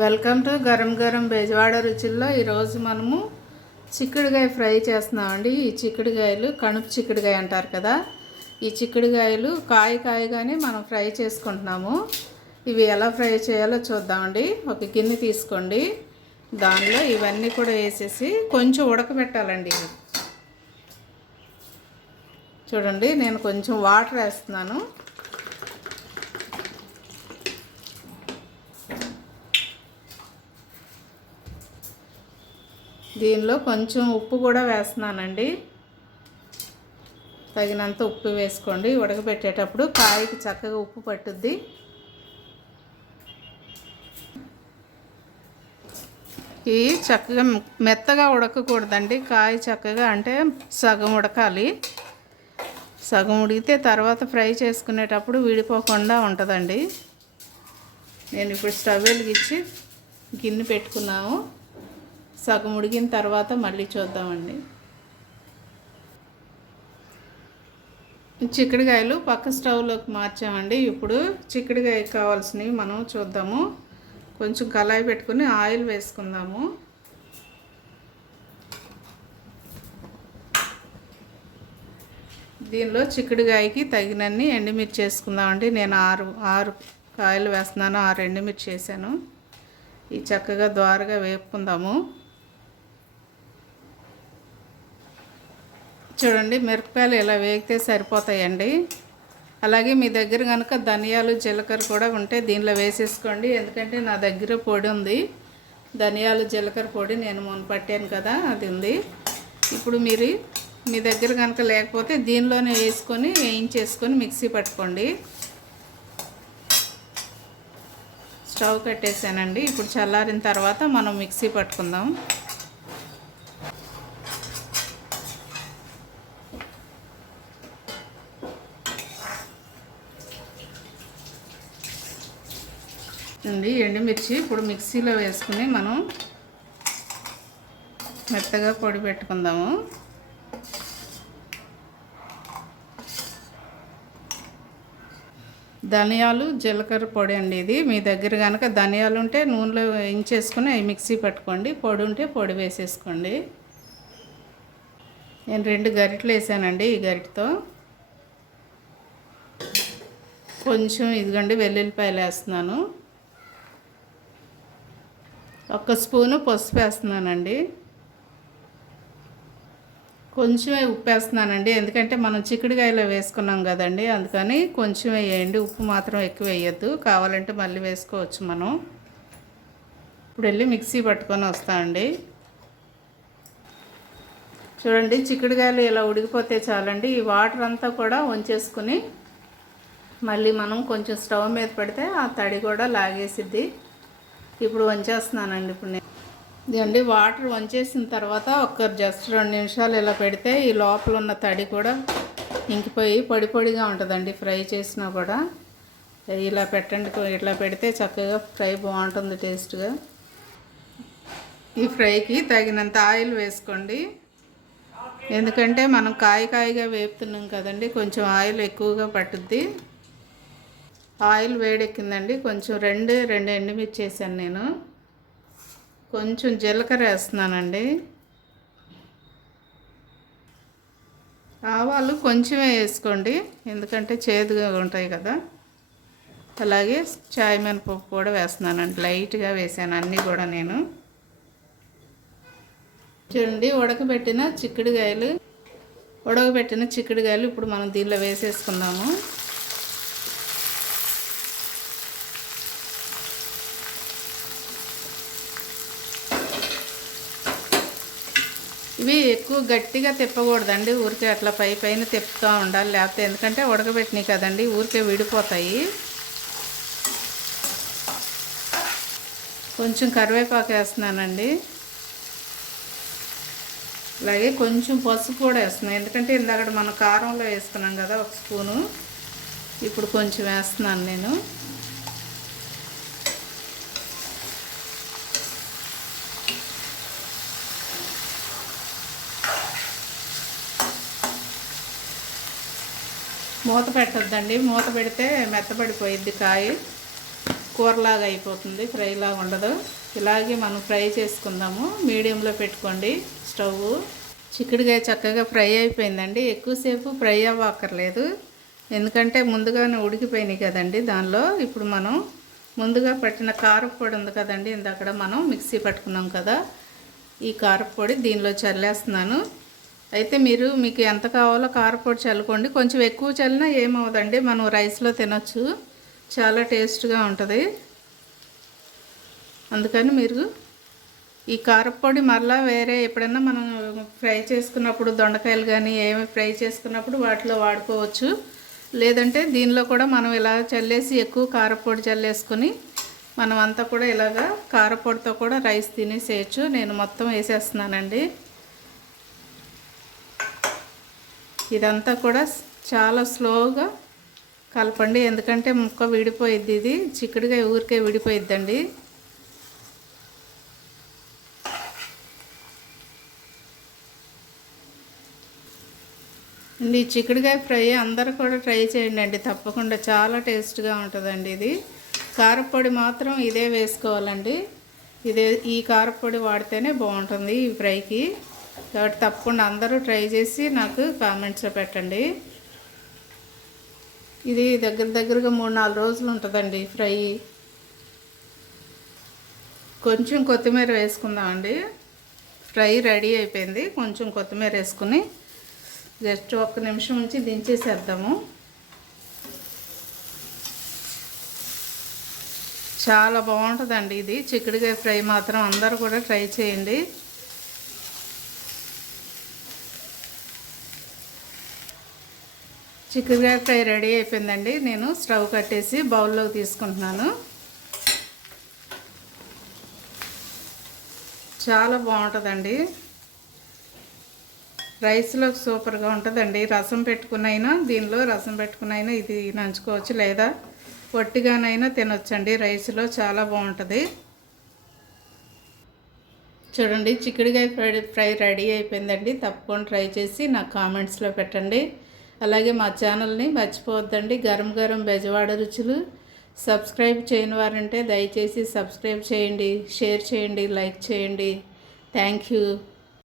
Welcome to గరం గరం బెజవాడ రుచుల్లో. ఈరోజు మనము చిక్కుడుగాయ ఫ్రై చేస్తున్నామండి. ఈ చిక్కుడుగాయలు కణుపు చిక్కుడుగాయ అంటారు కదా, ఈ చిక్కుడుగాయలు కాయగానే మనం ఫ్రై చేసుకుంటున్నాము. ఇవి ఎలా ఫ్రై చేయాలో చూద్దామండి. ఒక గిన్నె తీసుకోండి, దానిలో ఇవన్నీ కూడా వేసేసి కొంచెం ఉడకబెట్టాలండి. చూడండి, నేను కొంచెం వాటర్ వేస్తున్నాను. దీనిలో కొంచెం ఉప్పు కూడా వేస్తున్నానండి. తగినంత ఉప్పు వేసుకోండి. ఉడకబెట్టేటప్పుడు కాయకి చక్కగా ఉప్పు పట్టుద్ది. ఇవి చక్కగా మెత్తగా ఉడకకూడదండి. కాయ చక్కగా అంటే సగం ఉడకాలి. సగం ఉడికితే తర్వాత ఫ్రై చేసుకునేటప్పుడు విడిపోకుండా ఉంటుందండి. నేను ఇప్పుడు స్టవ్ వెలిగించి గిన్నె పెట్టుకున్నాము. సగం ఉడికిన తర్వాత మళ్ళీ చూద్దామండి. చిక్కుడుకాయలు పక్క స్టవ్లోకి మార్చామండి. ఇప్పుడు చిక్కుడుకాయకి కావాల్సినవి మనం చూద్దాము. కొంచెం కళాయి పెట్టుకుని ఆయిల్ వేసుకుందాము. దీనిలో చిక్కుడుకాయకి తగినన్ని ఎండుమిర్చి వేసుకుందామండి. నేను ఆరు కాయలు వేస్తున్నాను, 6 ఎండుమిర్చి వేసాను. ఈ చక్కగా ద్వారగా వేపుకుందాము. చూడండి, మిరపకాయలు ఇలా వేగితే సరిపోతాయండి. అలాగే మీ దగ్గర కనుక ధనియాలు జీలకర్ర కూడా ఉంటే దీనిలో వేసేసుకోండి. ఎందుకంటే నా దగ్గర పొడి ఉంది, ధనియాలు జీలకర్ర పొడి నేను మొన్న పట్టాను కదా, అది ఉంది. ఇప్పుడు మీ దగ్గర కనుక లేకపోతే దీనిలోనే వేసుకొని వేయించేసుకొని మిక్సీ పట్టుకోండి. స్టవ్ కట్టేసానండి. ఇప్పుడు చల్లారిన తర్వాత మనం మిక్సీ పట్టుకుందాం. ఎండుమిర్చి ఇప్పుడు మిక్సీలో వేసుకుని మనం మెత్తగా పొడి పెట్టుకుందాము. ధనియాలు జీలకర్ర పొడి అండి ఇది. మీ దగ్గర కనుక ధనియాలు ఉంటే నూనెలో వేయించేసుకుని అవి మిక్సీ పట్టుకోండి, పొడి ఉంటే పొడి వేసేసుకోండి. నేను 2 గరిటెలు వేసానండి. ఈ గరిటెతో కొంచెం ఇదిగోండి వెల్లుల్లిపాయలు వేస్తున్నాను. 1 స్పూను పసుపు వేస్తున్నానండి. కొంచెమే ఉప్పు వేస్తున్నానండి, ఎందుకంటే మనం చిక్కుడుకాయలో వేసుకున్నాం కదండి, అందుకని కొంచెం వేయండి. ఉప్పు మాత్రం ఎక్కువ వేయద్దు, కావాలంటే మళ్ళీ వేసుకోవచ్చు మనం. ఇప్పుడు వెళ్ళి మిక్సీ పట్టుకొని వస్తామండి. చూడండి, చిక్కుడుకాయలు ఇలా ఉడికిపోతే చాలండి. ఈ వాటర్ అంతా కూడా వంచేసుకుని మళ్ళీ మనం కొంచెం స్టవ్ మీద పెడితే ఆ తడి కూడా లాగేసిద్ది. ఇప్పుడు వంచేస్తున్నానండి. ఇప్పుడు నేను ఇదండి వాటర్ వంచేసిన తర్వాత జస్ట్ 2 నిమిషాలు ఇలా పెడితే ఈ లోపల ఉన్న తడి కూడా ఇంకిపోయి పొడిగా ఉంటుందండి. ఫ్రై చేసినా కూడా ఇలా పెట్టండి. ఇట్లా పెడితే చక్కగా ఫ్రై బాగుంటుంది టేస్ట్గా. ఈ ఫ్రైకి తగినంత ఆయిల్ వేసుకోండి, ఎందుకంటే మనం కాయగా వేపుతున్నాం కదండి, కొంచెం ఆయిల్ ఎక్కువగా పట్టుద్ది. ఆయిల్ వేడెక్కిందండి. కొంచెం 2 ఎండుమిర్చి వేసాను నేను. కొంచెం జీలకర్ర వేస్తున్నానండి. ఆవాలు కొంచెమే వేసుకోండి, ఎందుకంటే చేదుగా ఉంటాయి కదా. అలాగే చాయ్ మినపప్పు కూడా వేస్తున్నానండి. లైట్గా వేసాను అన్నీ కూడా నేను. చూడండి, ఉడకబెట్టిన చిక్కుడుకాయలు ఇప్పుడు మనం దీనిలో వేసేసుకుందాము. ఇవి ఎక్కువ గట్టిగా తిప్పకూడదండి, ఊరికే అట్లా పైన తిప్పుతూ ఉండాలి. లేకపోతే ఎందుకంటే ఉడకబెట్టినాయి కదండి, ఊరికే విడిపోతాయి. కొంచెం కరివేపాకు వేస్తున్నానండి. అలాగే కొంచెం పసుపు కూడా వేస్తున్నాను, ఎందుకంటే ఇందాక మనం కారంలో వేసుకున్నాం కదా 1 స్పూను. ఇప్పుడు కొంచెం వేస్తున్నాను నేను. మూత పెట్టొద్దండి, మూత పెడితే మెత్తపడిపోయిద్ది కాయ. కూరలాగా అయిపోతుంది, ఫ్రైలాగా ఉండదు. ఇలాగే మనం ఫ్రై చేసుకుందాము. మీడియంలో పెట్టుకోండి స్టవ్. చిక్కుడుకాయ చక్కగా ఫ్రై అయిపోయిందండి. ఎక్కువసేపు ఫ్రై అవ్వక్కర్లేదు, ఎందుకంటే ముందుగానే ఉడికిపోయినాయి కదండి దానిలో. ఇప్పుడు మనం ముందుగా పట్టిన కారపొడి ఉంది కదండి, ఇందక్కడ మనం మిక్సీ పట్టుకున్నాం కదా, ఈ కారపొడి దీనిలో చల్లేస్తున్నాను. అయితే మీకు ఎంత కావాలో కారపొడి చల్లుకోండి. కొంచెం ఎక్కువ చల్లినా ఏమవుదండి, మనం రైస్లో తినొచ్చు, చాలా టేస్ట్గా ఉంటుంది. అందుకని మీరు ఈ కారపొడి మళ్ళీ వేరే ఎప్పుడైనా మనం ఫ్రై చేసుకున్నప్పుడు, దొండకాయలు కానీ ఏమి ఫ్రై చేసుకున్నప్పుడు వాటిలో వాడుకోవచ్చు. లేదంటే దీనిలో కూడా మనం ఇలా చల్లేసి ఎక్కువ కారపొడి చల్లేసుకొని మనం అంతా కూడా ఇలాగా కారపొడితో కూడా రైస్ తినేసేయచ్చు. నేను మొత్తం వేసేస్తున్నానండి. ఇదంతా కూడా చాలా స్లోగా కలపండి, ఎందుకంటే ముక్క విడిపోయిద్ది. ఇది చిక్కుడుగా ఊరికే విడిపోయిద్దండి. ఈ చిక్కుడుకాయ ఫ్రై అందరూ కూడా ట్రై చేయండి అండి, తప్పకుండా చాలా టేస్ట్గా ఉంటుందండి. ఇది కారపొడి మాత్రం ఇదే వేసుకోవాలండి. ఈ కారపొడి వాడితేనే బాగుంటుంది ఈ ఫ్రైకి. కాబట్టి తప్పకుండా అందరూ ట్రై చేసి నాకు కామెంట్స్లో పెట్టండి. ఇది దగ్గరగా 3-4 రోజులు ఉంటుందండి ఫ్రై. కొంచెం కొత్తిమీర వేసుకుందామండి. ఫ్రై రెడీ అయిపోయింది. కొంచెం కొత్తిమీర వేసుకుని జస్ట్ 1 నిమిషం ఉంచి దించేసేద్దాము. చాలా బాగుంటుందండి ఇది చిక్కుడుకాయ ఫ్రై. మాత్రం అందరూ కూడా ట్రై చేయండి. చిక్కుడుకాయ ఫ్రై రెడీ అయిపోయిందండి. నేను స్టవ్ కట్టేసి బౌల్లోకి తీసుకుంటున్నాను. చాలా బాగుంటుందండి, రైస్లో సూపర్గా ఉంటుందండి. రసం పెట్టుకునైనా, దీనిలో రసం పెట్టుకునైనా ఇది నంచుకోవచ్చు, లేదా పొట్టిగానైనా తినొచ్చండి. రైస్లో చాలా బాగుంటుంది. చూడండి, చిక్కుడుకాయ ఫ్రై రెడీ అయిపోయిందండి. తప్పకుండా ట్రై చేసి నాకు కామెంట్స్లో పెట్టండి. అలాగే మా ఛానల్ని మర్చిపోవద్దండి, గరం గరం బెజవాడ రుచులు. సబ్స్క్రైబ్ చేయని వారంటే దయచేసి సబ్స్క్రైబ్ చేయండి, షేర్ చేయండి, లైక్ చేయండి. Thank you.